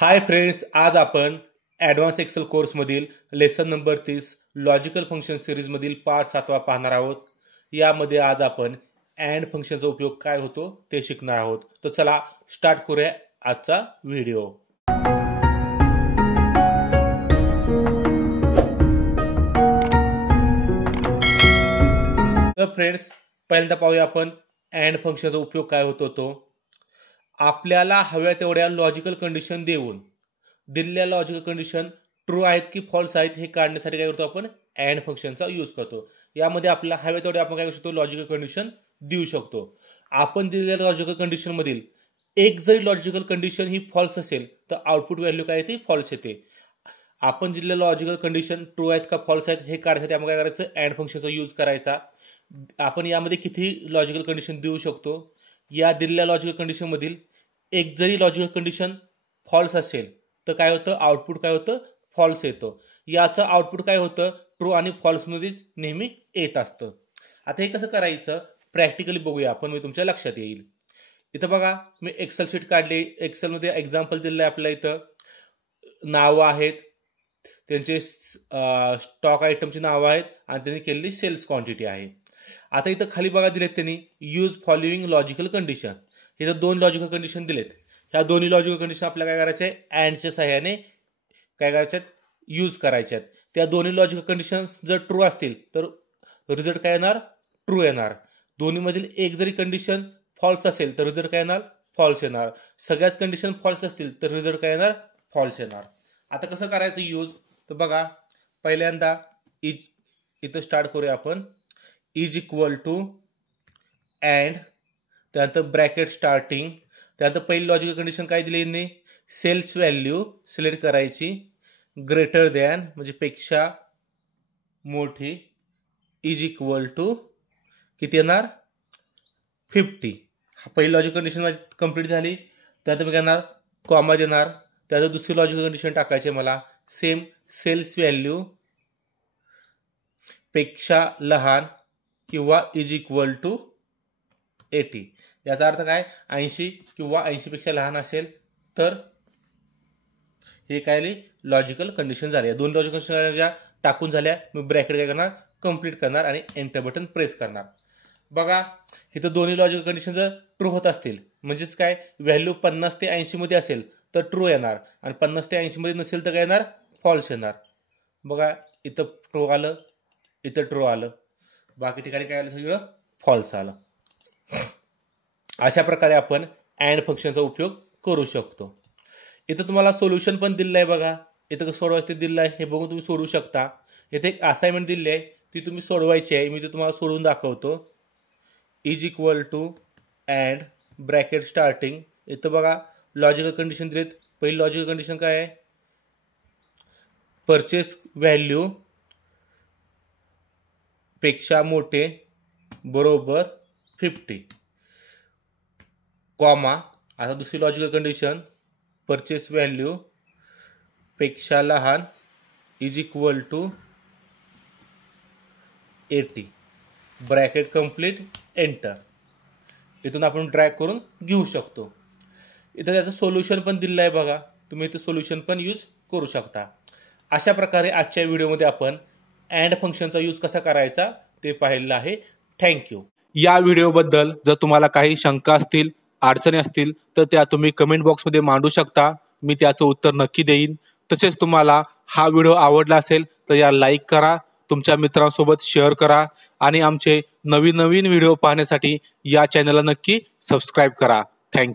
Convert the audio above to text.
हाय friends, आज आपण advance Excel कोर्समधील लेसन नंबर 30 लॉजिकल फंक्शन सिरीजमधील पार्ट 7 पाहणार आहोत. यामध्ये आज आपण अँड फंक्शनचा उपयोग काय होतो ते शिकणार आहोत. तर चला स्टार्ट करूया आजचा व्हिडिओ. तर फ्रेंड्स, पहिल्यांदा पाहूया आपण अँड फंक्शनचा उपयोग काय होतो. तो आपल्याला हव्या तेवढ्या लॉजिकल कंडिशन देऊन दिलेल्या लॉजिकल कंडिशन ट्रू आहेत की फॉल्स आहेत हे काढण्यासाठी काय करतो आपण अँड फंक्शनचा यूज करतो. यामध्ये आपल्याला हव्या तेवढ्या आपण काय करू शकतो लॉजिकल कंडिशन देऊ शकतो. आपण दिलेल्या लॉजिकल कंडिशन मधील एक जरी लॉजिकल कंडिशन ही फॉल्स असेल तर आउटपुट व्हॅल्यू काय येते फॉल्स येते. आपण दिलेल्या लॉजिकल कंडिशन ट्रू आहेत का फॉल्स आहेत हे काढण्यासाठी आपण काय करायचं अँड फंक्शनचा यूज करायचा. आपण यामध्ये किती लॉजिकल कंडिशन देऊ शकतो. या दिलेल्या लॉजिकल कंडिशन मधील एक जरी लॉजिकल कंडिशन फॉल्स असेल तर काय होतं आउटपुट काय होतं फॉल्स येतं. याचं आउटपुट काय होतं ट्रू आणि फॉल्समध्येच नेहमी येत असतं. आता हे कसं करायचं प्रॅक्टिकली बघूया आपण, मी तुमच्या लक्षात येईल. इथं बघा मी एक्सेल शीट काढली. एक्सेलमध्ये एक्झाम्पल दिलेलं आहे आपल्या. इथं नावं आहेत, त्यांचे स्टॉक आयटमची नावं आहेत आणि त्यांनी केलेली सेल्स क्वांटिटी आहे. आता इथं खाली बघा दिलेत त्यांनी यूज फॉलोइंग लॉजिकल कंडिशन. इथं दोन लॉजिकल कंडिशन दिलेत. ह्या दोन्ही लॉजिकल कंडिशन आपल्याला काय करायचे अँडच्या सहाय्याने काय करायच्यात यूज करायच्यात. त्या दोन्ही लॉजिकल कंडिशन जर ट्रू असतील तर रिझल्ट काय येणार ट्रू येणार. दोन्हीमधील एक जरी कंडिशन फॉल्स असेल तर रिझल्ट काय येणार फॉल्स येणार. सगळ्याच कंडिशन फॉल्स असतील तर रिझल्ट काय येणार फॉल्स येणार. आता कसं करायचं यूज तर बघा पहिल्यांदा इथं स्टार्ट करूया आपण. इज इक्वल टू अँड, त्यानंतर ब्रॅकेट स्टार्टिंग, त्यानंतर पहिली लॉजिकल कंडिशन काय दिली यांनी सेल्स व्हॅल्यू सिलेक्ट करायची ग्रेटर दॅन म्हणजे पेक्षा मोठी इज इक्वल टू किती येणार 50. हा पहिली लॉजिकल कंडिशन कंप्लीट झाली. त्यानंतर मी काय करणार कॉमा देणार. त्यानंतर दुसरी लॉजिकल कंडिशन टाकायची मला सेम सेल्स व्हॅल्यू पेक्षा लहान किंवा इज इक्वल टू 80. याचा अर्थ काय 80 किंवा 80 पेक्षा लहान असेल तर हे काय लॉजिकल कंडिशन झाली. दोन लॉजिकल कंडिशन ज्या टाकून झाल्या मी ब्रॅकेट काय करणार कंप्लीट करणार आणि एंटर बटन प्रेस करणार. बघा इथं दोन्ही लॉजिकल कंडिशन जर ट्रू होत असतील म्हणजेच काय व्हॅल्यू 50 ते 80 मध्ये असेल तर ट्रू येणार आणि 50 ते 80 मध्ये नसेल तर काय येणार फॉल्स येणार. बघा इथं ट्रू आलं, इथं ट्रू आलं, बाकी ठिकाणी काय आलं सगळं फॉल्स आलं. अशा प्रकारे आपण अँड फंक्शनचा उपयोग करू शकतो. इथं तुम्हाला सोल्युशन पण दिलेलं आहे. बघा इथं कसं सोडवायचं ते दिलेलं आहे हे बघून तुम्ही सोडवू शकता. इथे एक असाइनमेंट दिली आहे ती तुम्ही सोडवायची आहे. मी ते तुम्हाला सोडवून दाखवतो. Is equal to and bracket starting. इथं बघा लॉजिकल कंडिशन दिलेत. पहिली लॉजिकल कंडिशन काय आहे परचेस व्हॅल्यू पेक्षा मोठे बरोबर 50 कॉमा. आता दुसरी लॉजिकल कंडिशन परचेस व्हॅल्यू पेक्षा लहान is equal to 80 bracket complete enter. इथून आपण ड्रॅग करून घेऊ शकतो. इथं त्याचं सोल्युशन पण दिलेलं आहे. बघा तुम्ही इथं सोल्युशन पण यूज करू शकता. अशा प्रकारे आजच्या व्हिडिओमध्ये आपण अँड फंक्शनचा यूज कसा करायचा ते पाहिलेलं आहे. थँक्यू. या व्हिडिओबद्दल जर तुम्हाला काही शंका असतील अडचणी असतील तर त्या तुम्ही कमेंट बॉक्समध्ये मांडू शकता. मी त्याचं उत्तर नक्की देईन. तसेच तुम्हाला हा व्हिडिओ आवडला असेल तर या लाईक करा, तुमच्या मित्रांसोबत शेअर करा आणि आमचे नवीन व्हिडिओ पाहण्यासाठी या चॅनलला नक्की सबस्क्राईब करा. थँक्यू.